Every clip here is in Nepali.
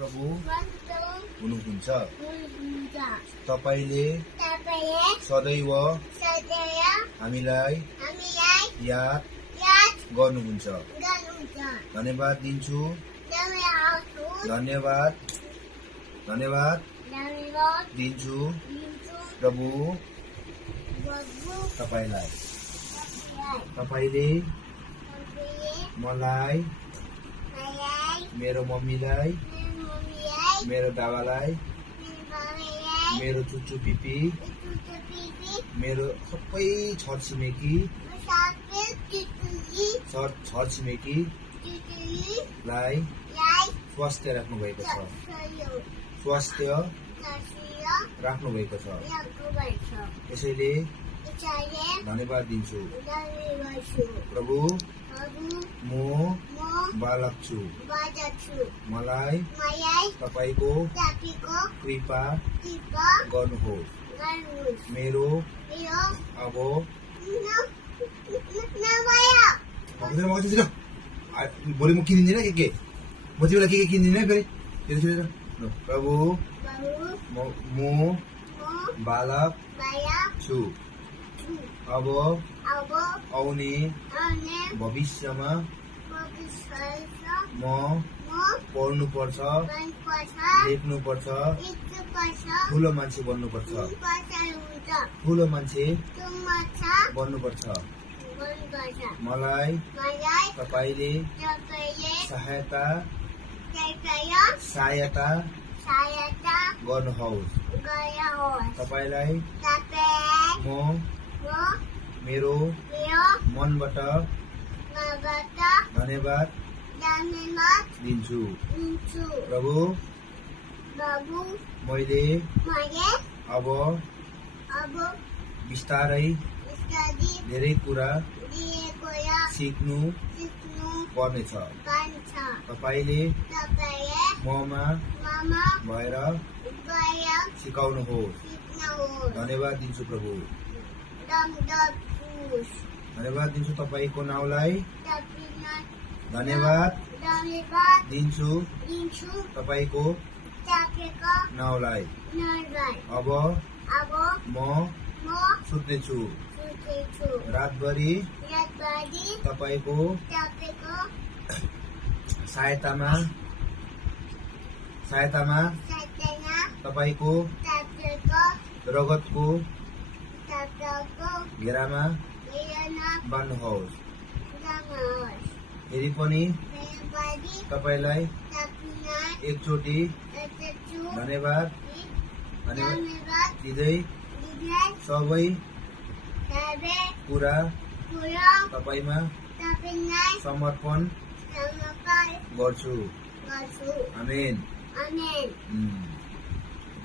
प्रभु हुनुहुन्छ। तपाईले सदैव हामीलाई याद गर्नुहुन्छ। धन्यवाद दिन्छु। धन्यवाद दिन्छु प्रभु तपाईलाई। तपाईले मलाई, मेरो मम्मीलाई, मेरो बाबालाई, मेरो चुचु पिपी, मेरो सबै छरछिमेकीलाई स्वास्थ्य राख्नु भएको छ। स्वास्थ्य राख्नु भएको छ। यसैले धन्यवाद दिन्छु प्रभु। म बालक छु। मलाई तपाईको कृपा गर्नुहोस्। मेरो अब भोलि म किनिदिन के म तिमीलाई के किनिदिन फेरि प्रभु। म बालक छु। अब आउने भविष्यमा म पढ्नुपर्छ, लेख्नुपर्छ, ठुलो मान्छे बन्नुपर्छ। ठुलो मान्छे बन्नुपर्छ। मलाई तपाईले सहायता गर्नुहोस्। तपाईलाई म मेरो मनबाट धन्यवाद दिन्छु प्रभु। मैले अब बिस्तारै धेरै कुरा सिक्नु पर्नेछ। तपाईले ममा भएर सिकाउनुहोस्। धन्यवाद दिन्छु प्रभु। धन्यवाद दिन्छु तपाईको नाउँलाई। धन्यवाद दिन्छु तपाईको नाउँलाई। अब म सुत्नेछु। रातभरि तपाईको सहायतामा तपाईको रगतको घेरामा बान्नुहोस्। फेरि पनि तपाईलाई एकचोटि धन्यवाद दिँदै सबै कुरा तपाईमा समर्पण गर्छु। आमेन।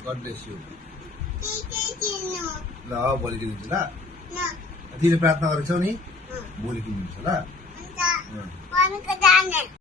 God bless you. ल भोलि किनिदिन्छु ल। तिमीले प्रार्थना गरेको छौ नि, भोलि किनिदिन्छु ल।